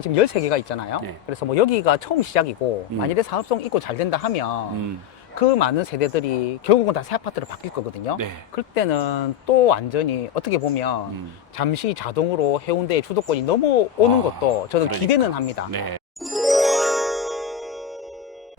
지금 13개가 있잖아요. 네. 그래서 뭐 여기가 처음 시작이고 음. 만일에 사업성 있고 잘 된다 하면 그 많은 세대들이 결국은 다 새 아파트로 바뀔 거거든요. 네. 그때는 또 완전히 어떻게 보면 잠시 자동으로 해운대의 주도권이 넘어오는 아, 것도 저는 그러니까. 기대는 합니다. 네.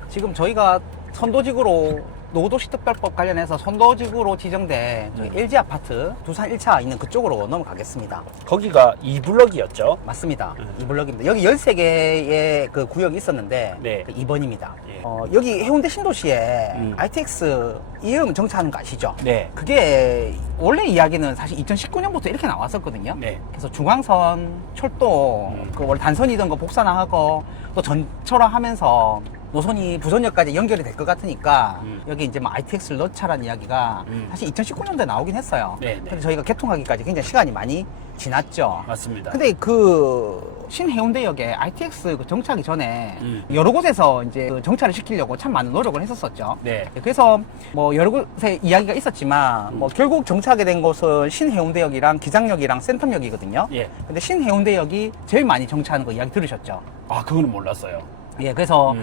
지금 저희가 선도직으로 노후도시특별법 관련해서 선도직으로 지정된 저희 LG 아파트 두산 1차 있는 그쪽으로 넘어가겠습니다. 거기가 2블럭이었죠? 맞습니다. 이 블럭입니다. 여기 13개의 그 구역이 있었는데 네. 그 2번입니다. 예. 여기 해운대 신도시에 음. ITX 이형 정차하는 거 아시죠? 네. 그게 원래 이야기는 사실 2019년부터 이렇게 나왔었거든요. 네. 그래서 중앙선, 철도, 그 원래 단선이던 거 복산하고 또 전철화하면서 노선이 부전역까지 연결이 될 것 같으니까 여기 이제 뭐 ITX를 넣자라는 이야기가 사실 2019년도에 나오긴 했어요. 네, 네. 근데 저희가 개통하기까지 굉장히 시간이 많이 지났죠. 맞습니다. 근데 그 신해운대역에 ITX 그 정차하기 전에 여러 곳에서 이제 그 정차를 시키려고 참 많은 노력을 했었었죠. 네. 그래서 뭐 여러 곳에 이야기가 있었지만 뭐 결국 정차하게 된 곳은 신해운대역이랑 기장역이랑 센텀역이거든요. 예. 근데 신해운대역이 제일 많이 정차하는 거 이야기 들으셨죠? 아, 그거는 몰랐어요. 예, 그래서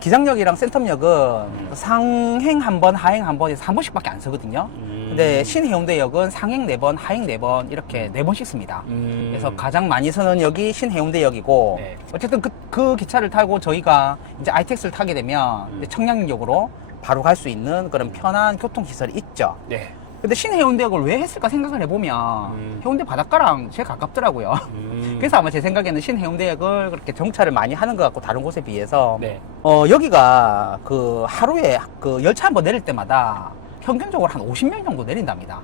기장역이랑 센텀역은 상행 한 번, 하행 한 번에서 한 번씩밖에 안 쓰거든요. 근데 신해운대역은 상행 4번, 하행 4번 이렇게 4번씩 씁니다. 그래서 가장 많이 쓰는 역이 신해운대역이고 네. 어쨌든 그 기차를 타고 저희가 이제 ITX를 타게 되면 이제 청량역으로 바로 갈 수 있는 그런 편한 교통시설이 있죠. 네. 근데 신해운대역을 왜 했을까 생각을 해보면 해운대 바닷가랑 제일 가깝더라고요. 그래서 아마 제 생각에는 신해운대역을 그렇게 정차를 많이 하는 것 같고 다른 곳에 비해서 네. 여기가 그 하루에 그 열차 한번 내릴 때마다 평균적으로 한 50명 정도 내린답니다.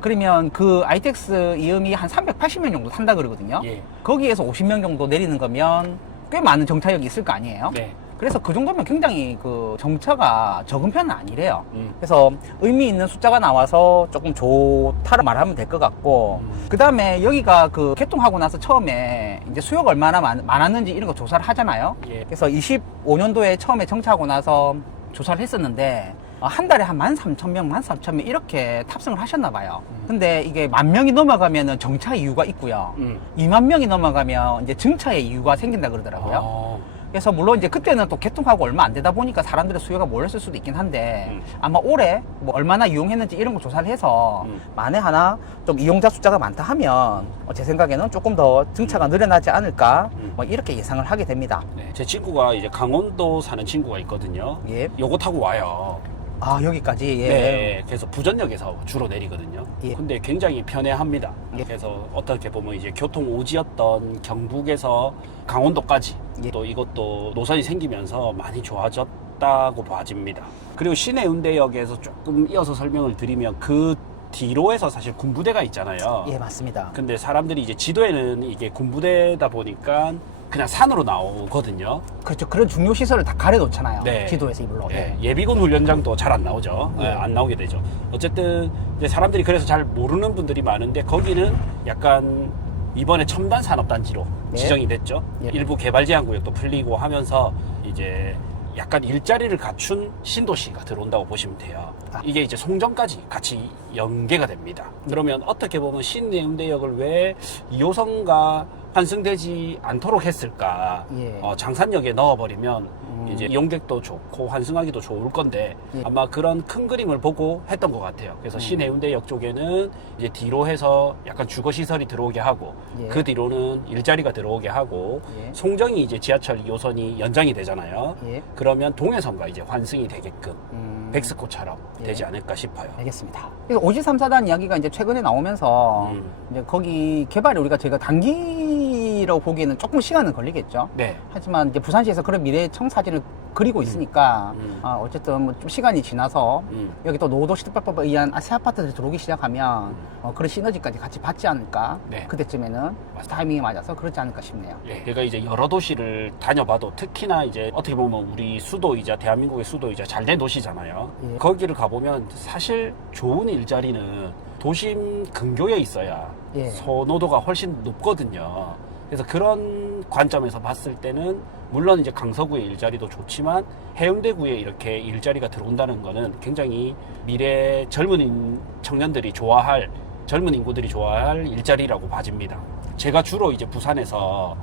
그러면 그 ITX 이음이 한 380명 정도 탄다 그러거든요. 예. 거기에서 50명 정도 내리는 거면 꽤 많은 정차역이 있을 거 아니에요. 네. 그래서 그 정도면 굉장히 그 정차가 적은 편은 아니래요. 그래서 의미 있는 숫자가 나와서 조금 좋다고 말하면 될 것 같고, 그 다음에 여기가 그 개통하고 나서 처음에 이제 수요가 얼마나 많았는지 이런 거 조사를 하잖아요. 예. 그래서 25년도에 처음에 정차하고 나서 조사를 했었는데, 한 달에 한 13,000명, 14,000명 이렇게 탑승을 하셨나 봐요. 근데 이게 10,000명이 넘어가면은 정차 이유가 있고요. 20,000명이 넘어가면 이제 정차의 이유가 생긴다 그러더라고요. 그래서 물론 이제 그때는 또 개통하고 얼마 안 되다 보니까 사람들의 수요가 몰렸을 수도 있긴 한데 아마 올해 뭐 얼마나 이용했는지 이런 거 조사를 해서 만에 하나 좀 이용자 숫자가 많다 하면 제 생각에는 조금 더 정차가 늘어나지 않을까 뭐 이렇게 예상을 하게 됩니다. 네. 제 친구가 이제 강원도 사는 친구가 있거든요. 예. 요거 타고 와요. 아, 여기까지. 예. 네. 그래서 부전역에서 주로 내리거든요. 예. 근데 굉장히 편해합니다. 예. 그래서 어떻게 보면 이제 교통 오지였던 경북에서 강원도까지 예. 또 이것도 노선이 생기면서 많이 좋아졌다고 봐집니다. 그리고 신해운대역에서 조금 이어서 설명을 드리면 그 뒤로에서 사실 군부대가 있잖아요. 예, 맞습니다. 근데 사람들이 이제 지도에는 이게 군부대다 보니까 그냥 산으로 나오거든요. 그렇죠. 그런 중요 시설을 다 가려놓잖아요. 네. 지도에서 이걸로. 예, 예비군 훈련장도 잘 안 나오죠. 예, 안 나오게 되죠. 어쨌든 이제 사람들이 그래서 잘 모르는 분들이 많은데 거기는 약간 이번에 첨단 산업단지로 네. 지정이 됐죠. 예. 일부 개발 제한 구역도 풀리고 하면서 이제 약간 일자리를 갖춘 신도시가 들어온다고 보시면 돼요. 이게 이제 송정까지 같이 연계가 됩니다. 그러면 어떻게 보면 신해운대역을 왜 2호선과 환승되지 않도록 했을까? 예. 장산역에 넣어버리면 이제 이용객도 좋고 환승하기도 좋을 건데 예. 아마 그런 큰 그림을 보고 했던 것 같아요. 그래서 신해운대역 쪽에는 이제 뒤로 해서 약간 주거 시설이 들어오게 하고 예. 그 뒤로는 일자리가 들어오게 하고 예. 송정이 이제 지하철 2호선이 연장이 되잖아요. 예. 그러면 동해선과 이제 환승이 되게끔 백스코처럼 예. 되지 않을까 싶어요. 알겠습니다. 그래서 53사단 이야기가 이제 최근에 나오면서 이제 거기 개발이 저희가 단기라고 보기에는 조금 시간은 걸리겠죠. 네. 하지만 이제 부산시에서 그런 미래 청사진을 그리고 있으니까 어쨌든 뭐 좀 시간이 지나서 여기 또 노후도시특별법에 의한 새 아파트들이 들어오기 시작하면 그런 시너지까지 같이 받지 않을까. 네. 그때쯤에는 타이밍이 맞아서 그렇지 않을까 싶네요. 예, 제가 이제 여러 도시를 다녀봐도 특히나 이제 어떻게 보면 우리 수도이자 대한민국의 수도이자 잘된 도시잖아요. 예. 거기를 가보면 사실 좋은 일자리는 도심 근교에 있어야 예. 선호도가 훨씬 높거든요. 그래서 그런 관점에서 봤을 때는 물론 이제 강서구의 일자리도 좋지만 해운대구에 이렇게 일자리가 들어온다는 거는 굉장히 미래 젊은 청년들이 좋아할 젊은 인구들이 좋아할 일자리라고 봐집니다. 제가 주로 이제 부산에서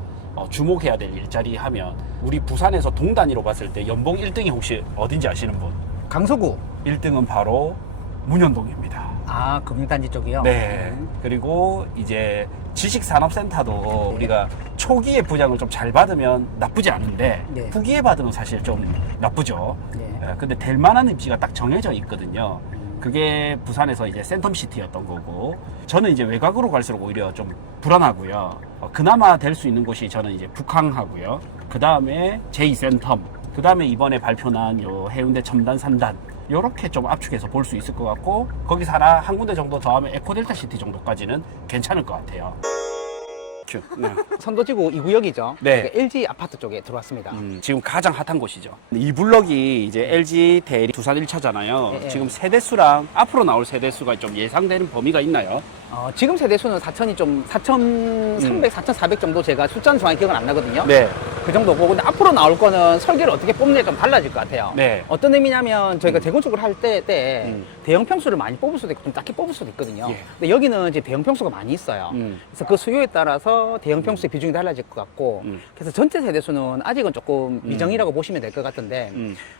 주목해야 될 일자리 하면 우리 부산에서 동 단위로 봤을 때 연봉 1등이 혹시 어딘지 아시는 분? 강서구. 1등은 바로 문현동입니다. 아, 금융단지 쪽이요? 네. 그리고 이제 지식산업센터도 우리가 초기에 부장을 좀 잘 받으면 나쁘지 않은데 네. 후기에 받으면 사실 좀 나쁘죠. 네. 근데 될 만한 입지가 딱 정해져 있거든요. 그게 부산에서 이제 센텀시티였던 거고 저는 이제 외곽으로 갈수록 오히려 좀 불안하고요. 그나마 될 수 있는 곳이 저는 이제 북항하고요. 그 다음에 제2센텀, 그 다음에 이번에 발표난 요 해운대 첨단 3단 요렇게 좀 압축해서 볼 수 있을 것 같고 거기서 하나 한 군데 정도 더 하면 에코델타시티 정도까지는 괜찮을 것 같아요. 네. 선도지구 2구역이죠. 네. LG 아파트 쪽에 들어왔습니다. 지금 가장 핫한 곳이죠. 이 블럭이 이제 LG 대리 두산 1차잖아요. 예, 예. 지금 세대수랑 앞으로 나올 세대수가 좀 예상되는 범위가 있나요? 지금 세대수는 4,300, 4,400 정도 제가 숫자는 정확히 기억은 안 나거든요. 네. 그 정도고, 근데 앞으로 나올 거는 설계를 어떻게 뽑느냐에 좀 달라질 것 같아요. 네. 어떤 의미냐면 저희가 재건축을 할 때 음. 대형 평수를 많이 뽑을 수도 있고 좀 작게 뽑을 수도 있거든요. 예. 근데 여기는 이제 대형 평수가 많이 있어요. 그래서 그 수요에 따라서 대형 평수의 비중이 달라질 것 같고, 그래서 전체 세대수는 아직은 조금 미정이라고 보시면 될 것 같은데,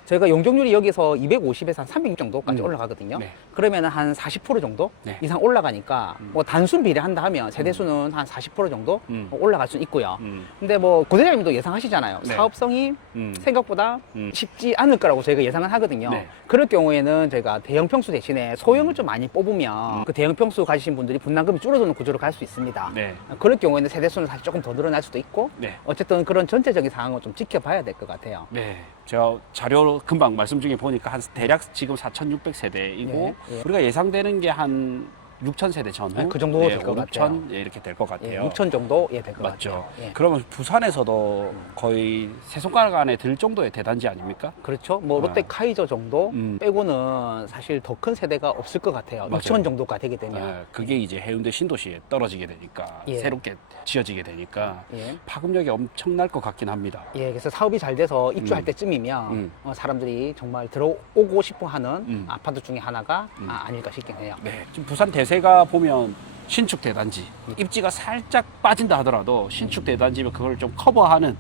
저희가 용적률이 여기서 250에서 한 300 정도까지 올라가거든요. 네. 그러면 한 40% 정도 네. 이상 올라가니까 뭐 단순 비례한다 하면 세대수는 한 40% 정도 올라갈 수 있고요. 근데 뭐 고대장님도 예상하시잖아요. 네. 사업성이 생각보다 쉽지 않을 거라고 저희가 예상은 하거든요. 네. 그럴 경우에는 저희가 대형 평수 대신에 소형을 좀 많이 뽑으면 그 대형 평수 가지신 분들이 분담금이 줄어드는 구조로 갈 수 있습니다. 네. 그럴 경우에는 세대수는 사실 조금 더 늘어날 수도 있고, 네. 어쨌든 그런 전체적인 상황을 좀 지켜봐야 될 것 같아요. 네. 제가 자료 금방 말씀 중에 보니까 한 대략 지금 4,600세대이고 예, 예. 우리가 예상되는 게 한 6,000세대 전후 네, 그 정도 될것 5, 6천 같아요. 예, 이렇게 될 것 예, 같아요. 6천 정도 될 것 맞죠. 같아요. 예. 그러면 부산에서도 거의 세 손가락 안에 들 정도의 대단지 아닙니까? 그렇죠. 뭐 롯데 카이저 정도 음. 빼고는 사실 더 큰 세대가 없을 것 같아요. 맞아요. 6천 정도가 되게 되면. 그게 이제 해운대 신도시에 떨어지게 되니까 예. 새롭게 지어지게 되니까 예. 파급력이 엄청날 것 같긴 합니다. 예, 그래서 사업이 잘 돼서 입주할 때쯤이면 사람들이 정말 들어오고 싶어 하는 아파트 중에 하나가 아닐까 싶긴 해요. 네, 지금 부산 대세가 보면 신축 대단지 입지가 살짝 빠진다 하더라도 신축 대단지면 그걸 좀 커버하는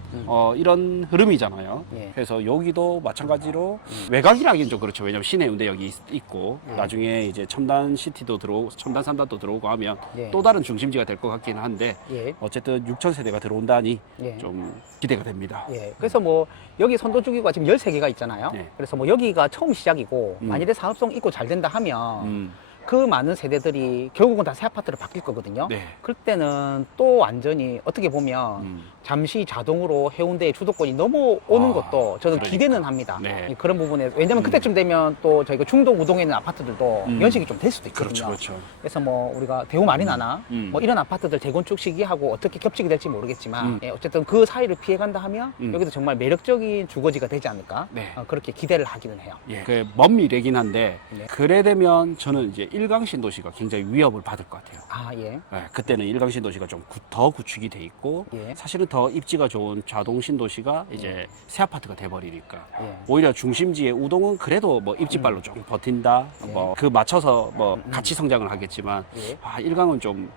이런 흐름이잖아요. 예. 그래서 여기도 마찬가지로 외곽이라기는 좀 그렇죠. 왜냐면 시내운대 여기 있고 나중에 이제 첨단 시티도 들어오고 첨단 3단도 들어오고 하면 예. 또 다른 중심지가 될 것 같기는 한데 예. 어쨌든 6,000세대가 들어온다니 예. 좀 기대가 됩니다. 예. 그래서 뭐 여기 선도주기가 지금 13개가 있잖아요. 네. 그래서 뭐 여기가 처음 시작이고 만일에 사업성 있고 잘 된다 하면 그 많은 세대들이 결국은 다 새 아파트로 바뀔 거거든요. 네. 그때는 또 완전히 어떻게 보면 잠시 자동으로 해운대의 주도권이 넘어오는 것도 저는 그러니까. 기대는 합니다. 네. 이 그런 부분에 왜냐면 그때쯤 되면 또 저희가 중동 우동에 있는 아파트들도 연식이 좀 될 수도 있거든요. 그렇죠, 그렇죠. 그래서 뭐 우리가 대우 마리나나 뭐 이런 아파트들 재건축 시기하고 어떻게 겹치게 될지 모르겠지만 예, 어쨌든 그 사이를 피해간다 하면 여기도 정말 매력적인 주거지가 되지 않을까 네. 그렇게 기대를 하기는 해요. 예, 그먼 미래긴 한데 네. 그래 되면 저는 이제 일강 신도시가 굉장히 위협을 받을 것 같아요. 아 예. 예, 그때는 일강 신도시가 좀 더 구축이 돼 있고 예. 사실은 더 입지가 좋은 자동 신도시가 이제 새 아파트가 돼 버리니까 예. 오히려 중심지의 우동은 그래도 뭐 입지발로 좀 버틴다. 예. 뭐 그 맞춰서 뭐 같이 성장을 하겠지만 예. 일강은 좀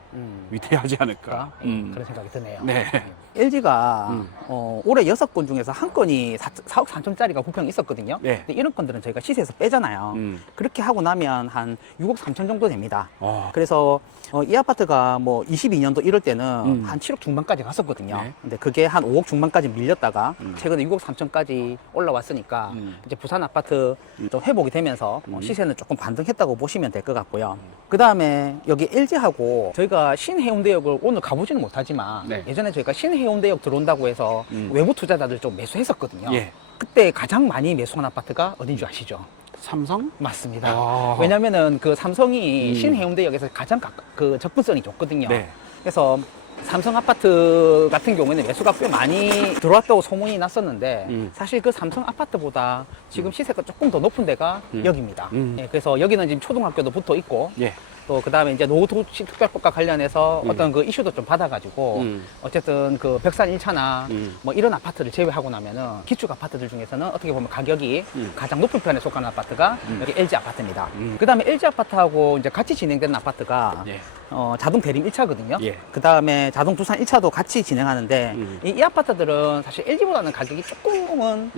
위태하지 않을까. 그런 생각이 드네요. 네. LG가 올해 6건 중에서 한 건이 4억 3천짜리가 구평이 있었거든요. 네. 근데 이런 건들은 저희가 시세에서 빼잖아요. 그렇게 하고 나면 한 6억 3천 정도 됩니다. 그래서 이 아파트가 뭐 22년도 이럴 때는 한 7억 중반까지 갔었거든요. 네. 근데 그게 한 5억 중반까지 밀렸다가 최근에 6억 3천까지 올라왔으니까 이제 부산 아파트 좀 회복이 되면서 시세는 조금 반등했다고 보시면 될 것 같고요. 그 다음에 여기 LG하고 저희가 신해운대역을 오늘 가보지는 못하지만 네. 예전에 저희가 신해운대역 들어온다고 해서 외부 투자자들 좀 매수했었거든요. 예. 그때 가장 많이 매수한 아파트가 어딘 줄 아시죠? 삼성? 맞습니다. 아. 왜냐면은 그 삼성이 신해운대역에서 가장 그 접근성이 좋거든요. 네. 그래서 삼성 아파트 같은 경우에는 매수가 꽤 많이 들어왔다고 소문이 났었는데 사실 그 삼성 아파트보다 지금 시세가 조금 더 높은 데가 여기입니다. 예, 그래서 여기는 지금 초등학교도 붙어 있고 예. 또 그다음에 이제 노후도시 특별법과 관련해서 어떤 그 이슈도 좀 받아가지고 어쨌든 그 벽산 1차나 뭐 이런 아파트를 제외하고 나면은 기축 아파트들 중에서는 어떻게 보면 가격이 가장 높은 편에 속하는 아파트가 여기 LG 아파트입니다. 그다음에 LG 아파트하고 이제 같이 진행되는 아파트가 예. 자동 대림 1차거든요. 예. 그다음에 자동 두산 1차도 같이 진행하는데 이 아파트들은 사실 LG보다는 가격이 조금은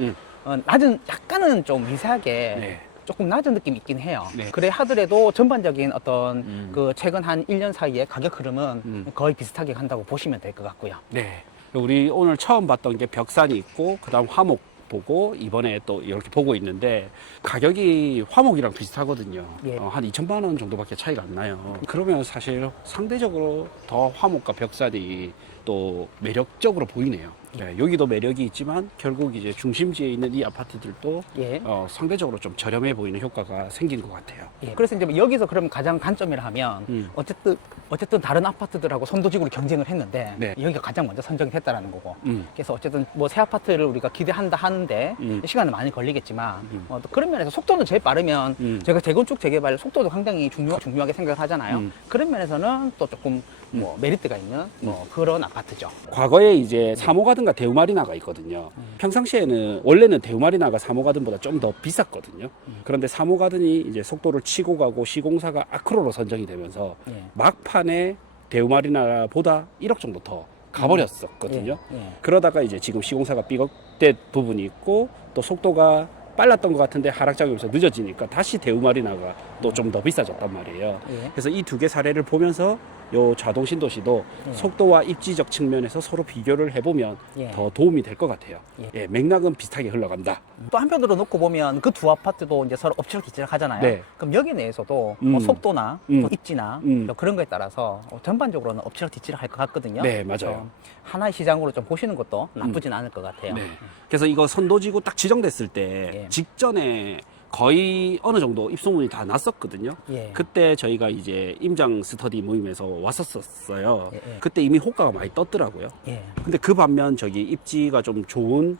낮은, 약간은 좀 미세하게 네. 조금 낮은 느낌이 있긴 해요. 네. 그래 하더라도 전반적인 어떤 그 최근 한 1년 사이에 가격 흐름은 거의 비슷하게 간다고 보시면 될 것 같고요. 네. 우리 오늘 처음 봤던 게 벽산이 있고, 그 다음 화목 보고, 이번에 또 이렇게 보고 있는데, 가격이 화목이랑 비슷하거든요. 예. 한 2천만 원 정도밖에 차이가 안 나요. 그러면 사실 상대적으로 더 화목과 벽산이 또 매력적으로 보이네요. 네, 여기도 매력이 있지만 결국 이제 중심지에 있는 이 아파트들도 예. 상대적으로 좀 저렴해 보이는 효과가 생긴 것 같아요. 예. 그래서 이제 여기서 그럼 가장 단점이라 하면 어쨌든 다른 아파트들하고 선도직으로 경쟁을 했는데 네. 여기가 가장 먼저 선정이 됐다라는 거고. 음. 그래서 어쨌든 뭐 새 아파트를 우리가 기대한다 하는데 시간은 많이 걸리겠지만 또 그런 면에서 속도는 제일 빠르면 제가 재건축 재개발 속도도 상당히 중요하게 생각을 하잖아요. 그런 면에서는 또 조금 뭐 메리트가 있는 뭐 그런 아파트죠. 과거에 이제 사모가든과 대우마리나가 있거든요. 평상시에는 원래는 대우마리나가 사모가든보다 좀 더 비쌌거든요. 그런데 사모가든이 이제 속도를 치고 가고 시공사가 아크로로 선정이 되면서 예. 막판에 대우마리나보다 1억 정도 더 가버렸었거든요. 예. 예. 그러다가 이제 지금 시공사가 삐걱된 부분이 있고 또 속도가 빨랐던 것 같은데 하락장에서 늦어지니까 다시 대우마리나가 또 좀 더 비싸졌단 말이에요. 예. 그래서 이 두 개 사례를 보면서 요 자동 신도시도 속도와 입지적 측면에서 서로 비교를 해보면 예. 더 도움이 될 것 같아요. 예. 예, 맥락은 비슷하게 흘러간다. 또 한편으로 놓고 보면 그 두 아파트도 이제 서로 엎치락뒤치락 하잖아요. 네. 그럼 여기 내에서도 뭐 속도나 또 입지나 또 그런 거에 따라서 전반적으로는 엎치락뒤치락 할 것 같거든요. 네, 맞아요. 그래서 하나의 시장으로 좀 보시는 것도 나쁘진 않을 것 같아요. 네. 그래서 이거 선도지구 딱 지정됐을 때 예. 직전에 거의 어느 정도 입소문이 다 났었거든요. 예. 그때 저희가 이제 임장 스터디 모임에서 왔었어요. 예, 예. 그때 이미 호가가 많이 떴더라고요. 예. 근데 그 반면 저기 입지가 좀 좋은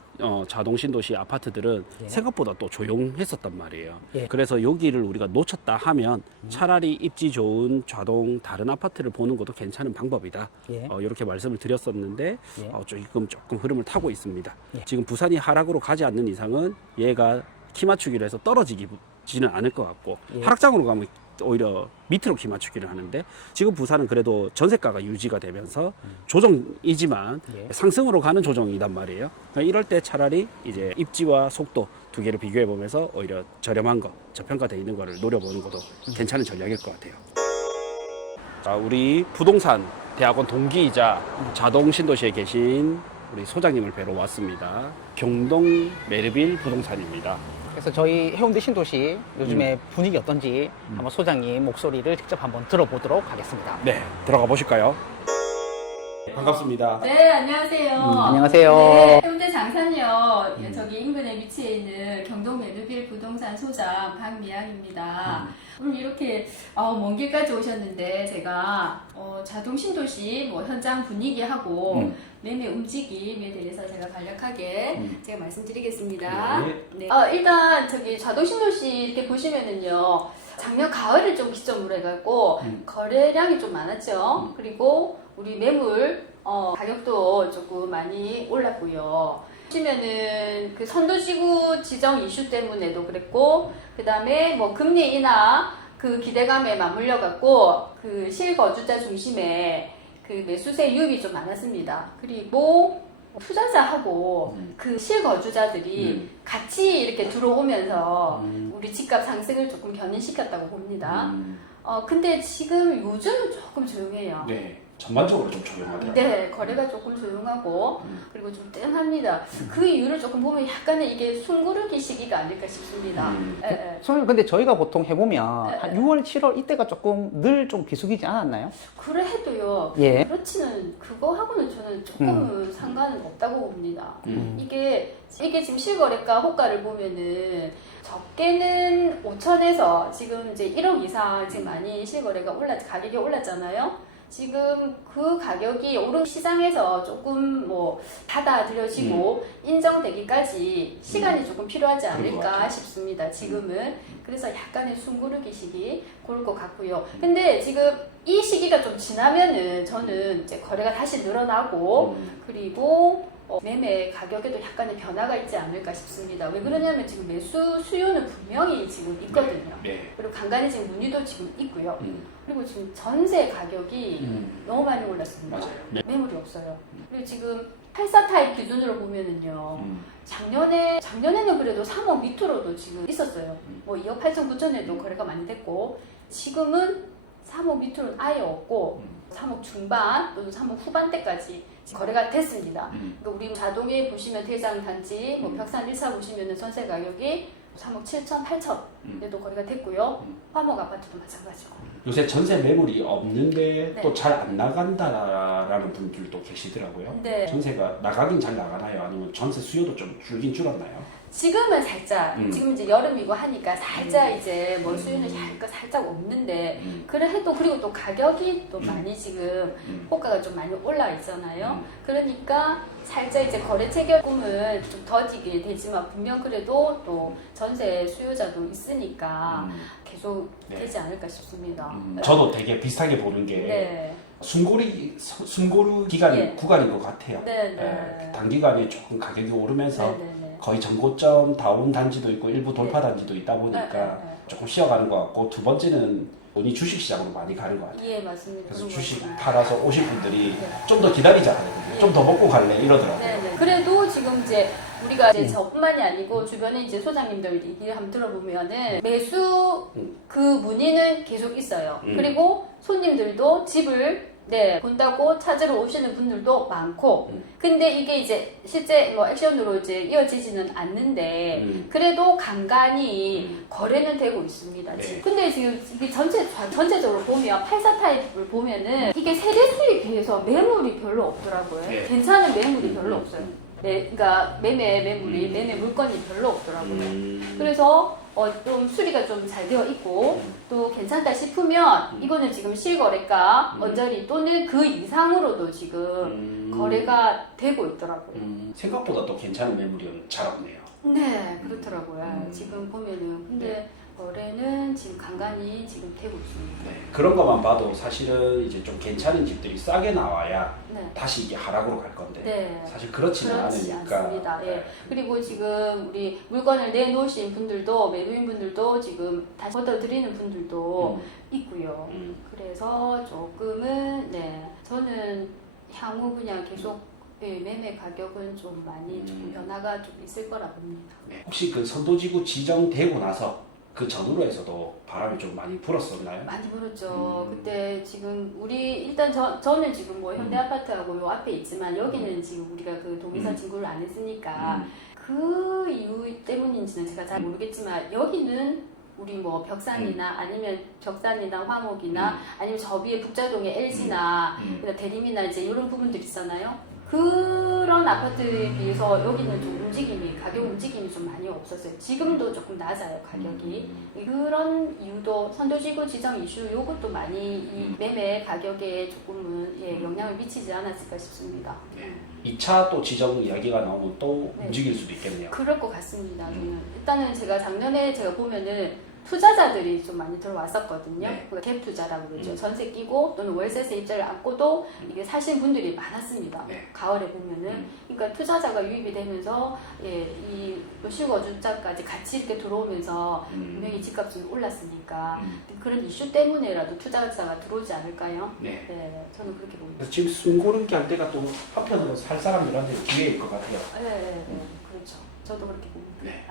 자동 신도시 아파트들은 예. 생각보다 또 조용했었단 말이에요. 예. 그래서 여기를 우리가 놓쳤다 하면 차라리 입지 좋은 자동 다른 아파트를 보는 것도 괜찮은 방법이다. 예. 이렇게 말씀을 드렸었는데 예. 조금 흐름을 타고 있습니다. 예. 지금 부산이 하락으로 가지 않는 이상은 얘가 키 맞추기로 해서 떨어지지는 않을 것 같고 예. 하락장으로 가면 오히려 밑으로 키 맞추기를 하는데 지금 부산은 그래도 전세가가 유지가 되면서 조정이지만 예. 상승으로 가는 조정이단 말이에요. 그러니까 이럴 때 차라리 이제 입지와 속도 두 개를 비교해 보면서 오히려 저렴한 거, 저평가되어 있는 거를 노려보는 것도 괜찮은 전략일 것 같아요. 자, 우리 부동산 대학원 동기이자 자동 신도시에 계신 우리 소장님을 뵈러 왔습니다. 경동 메르빌 부동산입니다. 그래서 저희 해운대 신도시 요즘에 분위기 어떤지 한번 소장님 목소리를 직접 한번 들어보도록 하겠습니다. 네, 들어가 보실까요? 반갑습니다. 네, 안녕하세요. 안녕하세요. 네, 해운대 장산역 저기 인근에 위치해 있는 경동 메르빌 부동산 소장 박미양입니다. 오늘 이렇게 먼 길까지 오셨는데 제가 자동 신도시 뭐 현장 분위기하고 매매 움직임에 대해서 제가 간략하게 제가 말씀드리겠습니다. 네. 일단 저기 자동 신도시 이렇게 보시면은요. 작년 가을을 좀 기점으로 해갖고 거래량이 좀 많았죠. 그리고 우리 매물 가격도 조금 많이 올랐고요. 보시면은 그 선도지구 지정 이슈 때문에도 그랬고, 그 다음에 뭐 금리 인하 그 기대감에 맞물려 갖고 그 실거주자 중심의 그 매수세 유입이 좀 많았습니다. 그리고 투자자하고 그 실거주자들이 같이 이렇게 들어오면서 우리 집값 상승을 조금 견인시켰다고 봅니다. 근데 지금 요즘은 조금 조용해요. 네, 전반적으로 좀 조용하더라고요. 네, 거래가 조금 조용하고 그리고 좀 땡합니다. 그 이유를 조금 보면 약간의 이게 숨고르기 시기가 아닐까 싶습니다. 예, 예. 소장님 근데 저희가 보통 해보면 네. 한 6월, 7월 이때가 조금 늘 좀 비수기지 않았나요? 그래 해도요. 예. 그렇지는 그거하고는 저는 조금은 상관은 없다고 봅니다. 이게 지금 실거래가 호가를 보면은 적게는 5천에서 지금 이제 1억 이상 지금 많이 실거래가 가격이 올랐잖아요. 지금 그 가격이 오른 시장에서 조금 뭐 받아들여지고 인정되기까지 시간이 조금 필요하지 않을까 싶습니다. 지금은. 그래서 약간의 숨고르기 시기 그럴 것 같고요. 근데 지금 이 시기가 좀 지나면은 저는 이제 거래가 다시 늘어나고 그리고 매매 가격에도 약간의 변화가 있지 않을까 싶습니다. 왜 그러냐면 지금 매수 수요는 분명히 지금 있거든요. 네. 그리고 간간히 지금 문의도 지금 있고요. 그리고 지금 전세 가격이 너무 많이 올랐습니다. 맞아요. 네. 매물이 없어요. 그리고 지금 84 타입 기준으로 보면은요. 작년에는 그래도 3억 밑으로도 지금 있었어요. 뭐 2억 8천 9천에도 거래가 많이 됐고 지금은 3억 밑으로는 아예 없고 3억 중반 또는 3억 후반대까지 거래가 됐습니다. 그러니까 우리 자동에 보시면 대장 단지, 뭐 벽산 1사 보시면은 전세 가격이 3억 7천, 8천에도 거래가 됐고요. 화목 아파트도 마찬가지고. 요새 전세 매물이 없는데 네. 또 잘 안 나간다라는 분들도 계시더라고요. 네. 전세가 나가긴 잘 나가나요? 아니면 전세 수요도 좀 줄긴 줄었나요? 지금은 살짝, 지금 이제 여름이고 하니까 살짝 이제 뭐 수요는 살짝 없는데, 그래도 그리고 또 가격이 또 많이 지금 호가가 좀 많이 올라 있잖아요. 그러니까 살짝 이제 거래 체결금은 좀 더디게 되지만 분명 그래도 또 전세 수요자도 있으니까 계속 네. 되지 않을까 싶습니다. 저도 되게 비슷하게 보는 게 네. 숨고르 기간이 예. 구간인 것 같아요. 네, 예, 네. 단기간에 조금 가격이 오르면서 네, 네, 네. 거의 전고점 다운 단지도 있고 일부 돌파 단지도 있다 보니까 네, 네, 네. 조금 쉬어가는 것 같고 두 번째는 돈이 주식시장으로 많이 가는 것 같아요. 예, 맞습니다. 그래서 그런 주식 것 같아요. 팔아서 오신 분들이 네. 좀 더 기다리자 하거든요. 좀 더 먹고 갈래 이러더라고요. 네네. 그래도 지금 이제 우리가 이제 저뿐만이 아니고 주변에 이제 소장님들 얘기를 한번 들어보면은 매수 그 문의는 계속 있어요. 그리고 손님들도 집을 본다고 찾으러 오시는 분들도 많고, 근데 이게 이제 실제 뭐 액션으로 이제 이어지지는 않는데, 그래도 간간히 거래는 되고 있습니다. 네. 지금. 근데 지금 이게 전체적으로 보면 84 타입을 보면은 이게 세대 수익에 비해서 매물이 별로 없더라고요. 네. 괜찮은 매물이 별로 없어요. 그러니까 매물이 매매 물건이 별로 없더라고요. 그래서 좀 수리가 좀 잘 되어 있고 또 괜찮다 싶으면 이거는 지금 실거래가 언저리 또는 그 이상으로도 지금 거래가 되고 있더라고요. 생각보다 또 괜찮은 매물이 잘 없네요. 네, 그렇더라고요. 지금 보면은 근데 거래는 지금 간간히 지금 되고 있습니다. 네, 그런 것만 봐도 사실은 이제 좀 괜찮은 집들이 싸게 나와야 네. 다시 이게 하락으로 갈 건데 네. 사실 그렇지는 그렇지 않으니까. 않습니다. 예. 네. 그리고 지금 우리 물건을 내놓으신 분들도 매도인 분들도 지금 다시 걷어들이는 분들도 있고요. 그래서 조금은 저는 향후 그냥 계속 매매 가격은 좀 많이 조금 변화가 좀 있을 거라 봅니다. 네. 혹시 그 선도지구 지정되고 나서 그 전후로 해서도 바람이 좀 많이 불었었나요? 많이 불었죠. 그때 지금 우리 일단 저는 지금 뭐 현대아파트하고 요 앞에 있지만 여기는 지금 우리가 그 동의사 진구를 안 했으니까 그 이유 때문인지는 제가 잘 모르겠지만 여기는 우리 뭐 벽산이나 아니면 벽산이나 화목이나 아니면 저 위에 북자동의 LG나 대림이나 이제 이런 부분들 있잖아요. 그런 아파트에 비해서 여기는 좀 가격 움직임이 좀 많이 없었어요. 지금도 조금 낮아요, 가격이. 그런 이유도 선도지구 지정 이슈 요것도 많이 이 매매 가격에 조금은 영향을 미치지 않았을까 싶습니다. 네. 2차 또 지정 이야기가 나오면 또 네. 움직일 수도 있겠네요. 그럴 것 같습니다. 저는. 일단은 제가 작년에 제가 보면은 투자자들이 좀 많이 들어왔었거든요. 네. 그 갭 투자라고 그러죠. 전세 끼고 또는 월세세 입자를 안고도 이게 사신 분들이 많았습니다. 네. 가을에 보면은. 그러니까 투자자가 유입이 되면서 이 실거주자까지 같이 이렇게 들어오면서 분명히 집값이 올랐으니까 그런 이슈 때문에라도 투자자가 들어오지 않을까요? 네. 네, 저는 그렇게 봅니다. 그래서 지금 숨고르기 할 때가 또 한편으로 살 사람들한테 기회일 것 같아요. 네, 그렇죠. 저도 그렇게 봅니다. 네.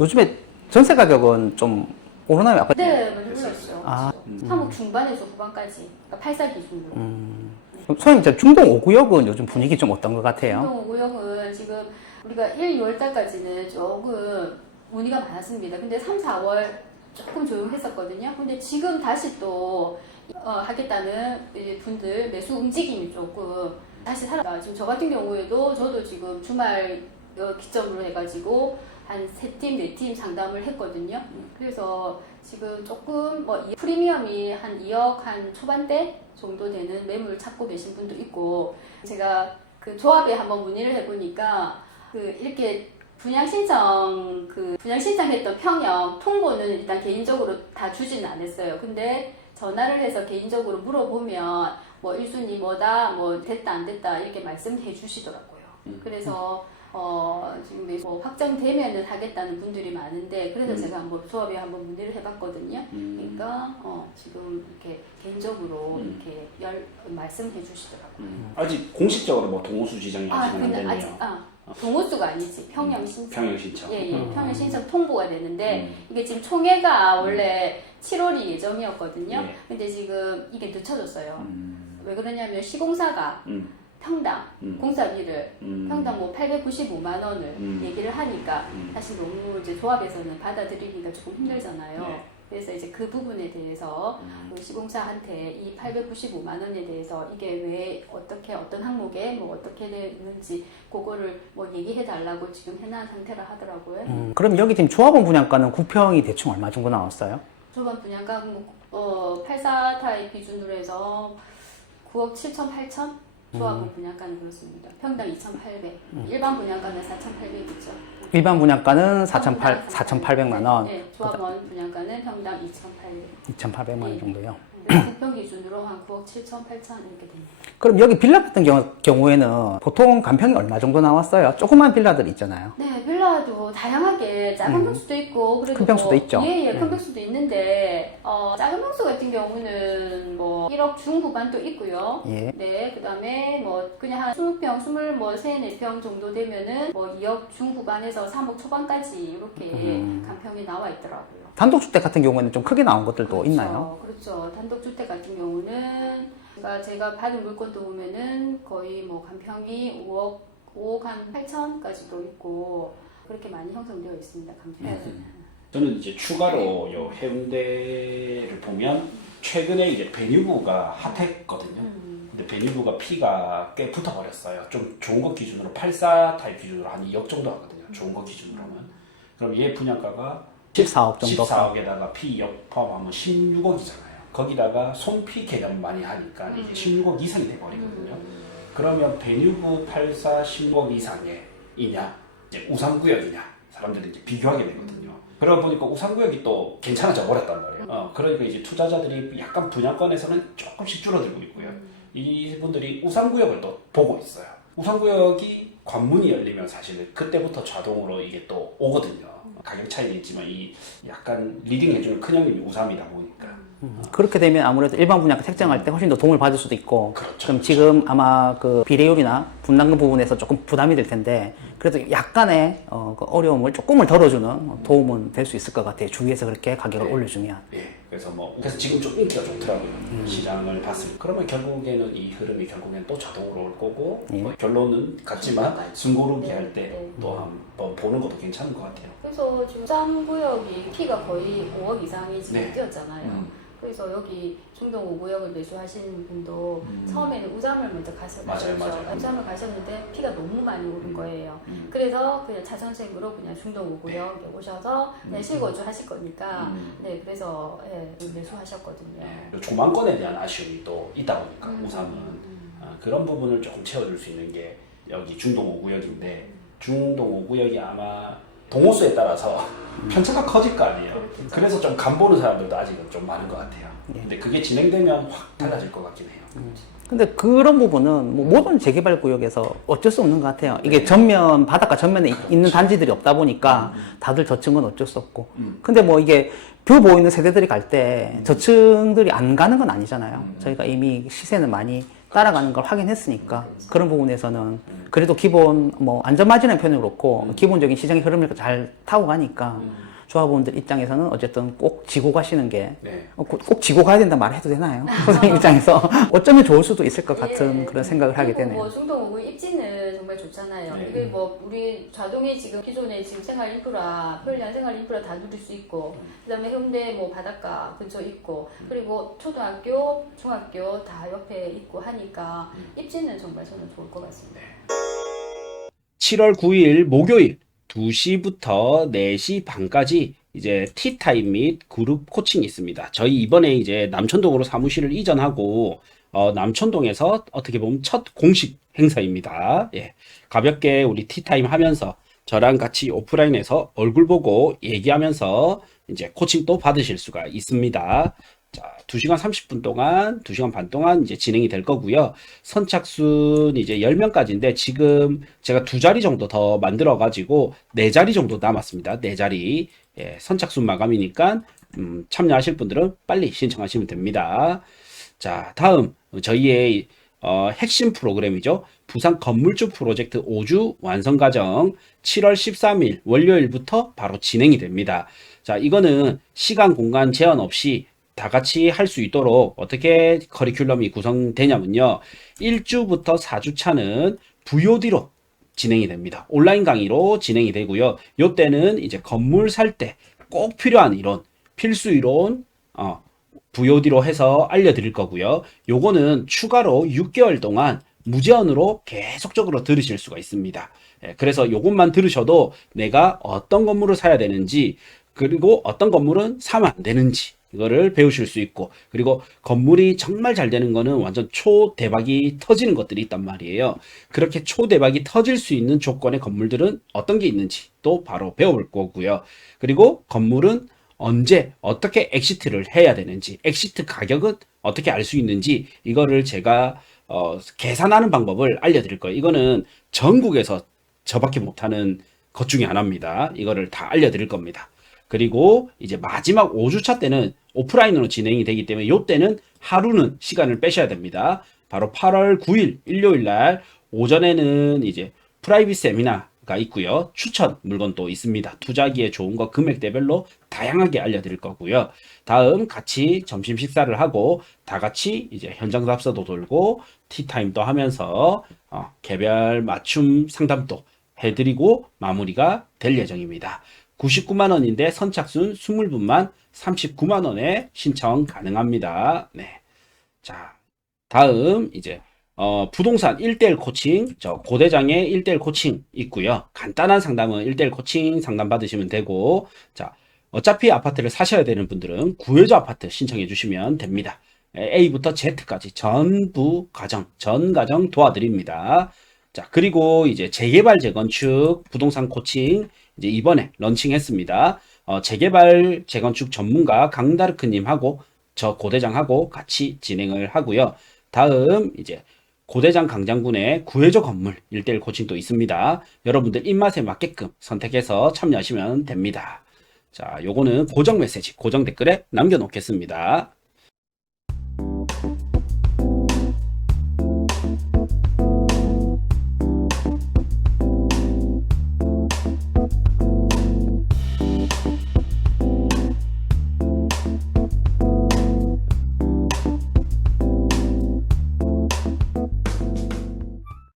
요즘에 전세 가격은 좀 오르나요? 아까 네, 많이 올랐어요. 아. 3억 중반에서 후반까지. 그러니까 84 기준으로. 그럼 소장님, 저 중동 5구역은 요즘 분위기 좀 어떤 것 같아요? 중동 5구역은 지금 우리가 1, 2월 달까지는 조금 문의가 많았습니다. 근데 3, 4월 조금 조용했었거든요. 근데 지금 다시 또 하겠다는 분들 매수 움직임이 조금 다시 살아나. 지금 저 같은 경우에도 저도 지금 주말 기점으로 해가지고 한 3팀, 4팀 상담을 했거든요. 그래서 지금 조금 뭐 프리미엄이 한 2억 한 초반대 정도 되는 매물 찾고 계신 분도 있고, 제가 그 조합에 한번 문의를 해보니까 이렇게 분양 신청했던 평형 통보는 일단 개인적으로 다 주지는 않았어요. 근데 전화를 해서 개인적으로 물어보면 뭐 1순위 뭐다, 뭐 됐다 안 됐다 이렇게 말씀해 주시더라고요. 그래서 지금 뭐 확정되면은 하겠다는 분들이 많은데, 그래서 제가 한번 조합에 한번 문의를 해봤거든요. 그러니까 지금 이렇게 개인적으로 이렇게 말씀해 주시더라고요. 아직 공식적으로 뭐 동호수 지정이 아직은 안 근데 됐네요. 동호수가 아니지, 평형 신청. 평형 신청. 예, 평형 신청 통보가 되는데 이게 지금 총회가 원래 7월이 예정이었거든요. 네. 근데 지금 이게 늦춰졌어요. 왜 그러냐면 시공사가 평당 공사비를 평당 뭐 895만 원을 얘기를 하니까 사실 너무 이제 조합에서는 받아들이기가 조금 힘들잖아요. 네. 그래서 이제 그 부분에 대해서 그 시공사한테 이 895만 원에 대해서 이게 왜 어떻게 어떤 항목에 뭐 어떻게 되는지 그거를 뭐 얘기해 달라고 지금 해놓은 상태라 하더라고요. 그럼 여기 지금 조합원 분양가는 9평이 대충 얼마 정도 나왔어요? 조합 분양가 84 타입 기준으로 해서 9억 7천 8천 조합원 분양가는 그렇습니다. 평당 2,800. 일반 분양가는 4,800이죠. 일반 분양가는 4,800만 원, 네, 조합원 분양가는 평당 2,800. 2,800만 원 정도요. 국평 기준으로 한 9억 7천 8천 이렇게 됩니다. 그럼 여기 빌라 같은 경우에는 보통 간평이 얼마 정도 나왔어요? 조그만 빌라들 있잖아요. 네, 빌라도 다양하게 작은 평수도 있고 그래도 큰 평수도 있죠. 예, 큰 평수도 있는데 작은 평수 같은 경우는 뭐 1억 중후반도 있고요. 예. 네, 그다음에 뭐 그냥 한 20평, 23, 4평 정도 되면은 뭐 2억 중후반에서 3억 초반까지 이렇게 간평이 나와 있더라고요. 단독주택 같은 경우에는 좀 크게 나온 것들도 그렇죠, 있나요? 그렇죠. 단독주택 같은 경우는 제가 받은 물건도 보면은 거의 뭐 간평이 5억 한 8천까지도 있고 그렇게 많이 형성되어 있습니다. 간평은. 저는 이제 추가로 요 해운대를 보면 최근에 이제 베뉴구가 핫했거든요. 근데 베뉴구가 P가 꽤 붙어버렸어요. 좀 좋은 거 기준으로 84 타입 기준으로 한 2억 정도 하거든요. 좋은 거 기준으로는. 그럼 얘 분양가가 14억 정도. 14억에다가 P 포함하면 16억이잖아요. 거기다가 손피 개념 많이 하니까 이게 16억 이상이 돼버리거든요. 그러면 베뉴구 84 16억 이상이냐, 이제 우상구역이냐, 사람들이 이제 비교하게 되거든요. 그러다 보니까 우상구역이 또 괜찮아져 버렸단 말이에요. 그러니까 이제 투자자들이 약간 분양권에서는 조금씩 줄어들고 있고요. 이분들이 우상구역을 또 보고 있어요. 우상구역이 관문이 열리면 사실은 그때부터 자동으로 이게 또 오거든요. 가격 차이는 있지만 이 약간 리딩 해주는 큰형님이 우삼이다 보니까. 그렇게 되면 아무래도 일반 분양가 책정할 때 훨씬 더 도움을 받을 수도 있고, 그렇죠, 그럼 그렇죠. 지금 아마 그 비례율이나 분담금 부분에서 조금 부담이 될 텐데, 그래도 약간의 그 어려움을 조금을 덜어주는 도움은 될 수 있을 것 같아요. 주위에서 그렇게 가격을 네. 올려주면. 예, 그래서 지금 좀 인기가 좋더라고요. 시장을 봤을 때. 그러면 결국에는 이 흐름이 결국엔 또 자동으로 올 거고, 예. 뭐 결론은 같지만 숨고르기 할 때 네. 또 한번 보는 것도 괜찮은 것 같아요. 그래서 지금 우상구역이 P가 거의 5억 이상이 지금 네. 뛰었잖아요. 그래서 여기 중동 5구역을 매수하시는 분도 처음에는 우삼을 먼저 가셨죠. 맞아요. 우삼을 가셨는데 P가 너무 많이 오른 거예요. 그래서 그냥 차선책으로 그냥 중동 5구역에 오셔서 그냥 실거주 하실 거니까 네, 그래서 매수하셨거든요. 네. 조망권에 대한 아쉬움이 또 있다 보니까 우삼은 그런 부분을 조금 채워줄 수 있는 게 여기 중동 5구역인데 중동 5구역이 아마 동호수에 따라서 편차가 커질 거 아니에요. 그렇겠죠. 그래서 좀 간보는 사람들도 아직은 좀 많은 것 같아요. 근데 그게 진행되면 확 달라질 것 같긴 해요. 근데 그런 부분은 뭐 모든 재개발 구역에서 어쩔 수 없는 것 같아요. 이게 전면, 바닷가 전면에 있는 단지들이 없다 보니까 다들 저층은 어쩔 수 없고. 근데 뭐 이게 뷰 보이는 세대들이 갈 때 저층들이 안 가는 건 아니잖아요. 저희가 이미 시세는 많이 따라가는 걸 확인했으니까 그런 부분에서는 그래도 기본 뭐 안전마진의 편이 그렇고 기본적인 시장의 흐름을 잘 타고 가니까 조합원들 입장에서는 어쨌든 꼭 지고 가시는 게 네. 꼭 지고 가야 된다 말해도 되나요? 선생님 입장에서 어쩌면 좋을 수도 있을 것 같은 그런 생각을 하게 그리고 되네요. 뭐 중동 5구 입지는 정말 좋잖아요. 네. 이게 뭐 우리 자동이 지금 기존에 지금 생활 인프라, 편리한 생활 인프라 다 누릴 수 있고, 그다음에 해운대 뭐 바닷가 근처 있고, 그리고 초등학교, 중학교 다 옆에 있고 하니까 입지는 정말 저는 좋을 것 같습니다. 7월 9일 목요일 2시부터 4시 반까지 이제 티타임 및 그룹 코칭이 있습니다. 저희 이번에 이제 남천동으로 사무실을 이전하고 남천동에서 어떻게 보면 첫 공식 행사입니다. 예, 가볍게 우리 티타임 하면서 저랑 같이 오프라인에서 얼굴 보고 얘기하면서 이제 코칭도 받으실 수가 있습니다. 자, 2시간 30분 동안, 2시간 반 동안 이제 진행이 될 거고요. 선착순 이제 10명까지인데 지금 제가 2자리 정도 더 만들어 가지고 4자리 정도 남았습니다. 4자리. 예, 선착순 마감이니까 참여하실 분들은 빨리 신청하시면 됩니다. 자, 다음 저희의 핵심 프로그램이죠. 부산 건물주 프로젝트 5주 완성 과정 7월 13일 월요일부터 바로 진행이 됩니다. 자, 이거는 시간 공간 제한 없이 다 같이 할 수 있도록 어떻게 커리큘럼이 구성되냐면요. 1주부터 4주 차는 VOD로 진행이 됩니다. 온라인 강의로 진행이 되고요. 요때는 이제 건물 살 때 꼭 필요한 이론, 필수 이론, VOD로 해서 알려드릴 거고요. 요거는 추가로 6개월 동안 무제한으로 계속적으로 들으실 수가 있습니다. 예, 그래서 요것만 들으셔도 내가 어떤 건물을 사야 되는지, 그리고 어떤 건물은 사면 안 되는지, 이거를 배우실 수 있고, 그리고 건물이 정말 잘 되는 거는 완전 초대박이 터지는 것들이 있단 말이에요. 그렇게 초대박이 터질 수 있는 조건의 건물들은 어떤 게 있는지 또 바로 배워볼 거고요. 그리고 건물은 언제 어떻게 엑시트를 해야 되는지, 엑시트 가격은 어떻게 알 수 있는지, 이거를 제가 계산하는 방법을 알려드릴 거예요. 이거는 전국에서 저밖에 못하는 것 중에 하나입니다. 이거를 다 알려드릴 겁니다. 그리고 이제 마지막 5주차 때는 오프라인으로 진행이 되기 때문에 이때는 하루는 시간을 빼셔야 됩니다. 바로 8월 9일 일요일 날 오전에는 이제 프라이빗 세미나가 있고요. 추천 물건도 있습니다. 투자하기에 좋은 거 금액대별로 다양하게 알려드릴 거고요. 다음 같이 점심 식사를 하고 다 같이 이제 현장 답사도 돌고 티타임도 하면서 개별 맞춤 상담도 해드리고 마무리가 될 예정입니다. 99만 원인데 선착순 20분만 39만 원에 신청 가능합니다. 네. 자, 다음 이제 부동산 1대1 코칭, 저 고대장의 1대1 코칭 있고요. 간단한 상담은 1대1 코칭 상담 받으시면 되고, 자, 어차피 아파트를 사셔야 되는 분들은 구해줘 아파트 신청해 주시면 됩니다. A부터 Z까지 전부 전 과정 도와드립니다. 자, 그리고 이제 재개발 재건축 부동산 코칭 이제 이번에 런칭했습니다. 재개발 재건축 전문가 강다르크님하고 저 고대장하고 같이 진행을 하고요. 다음 이제 고대장 강장군의 구해줘 건물 1대1 코칭도 있습니다. 여러분들 입맛에 맞게끔 선택해서 참여하시면 됩니다. 자, 요거는 고정 메시지, 고정 댓글에 남겨놓겠습니다.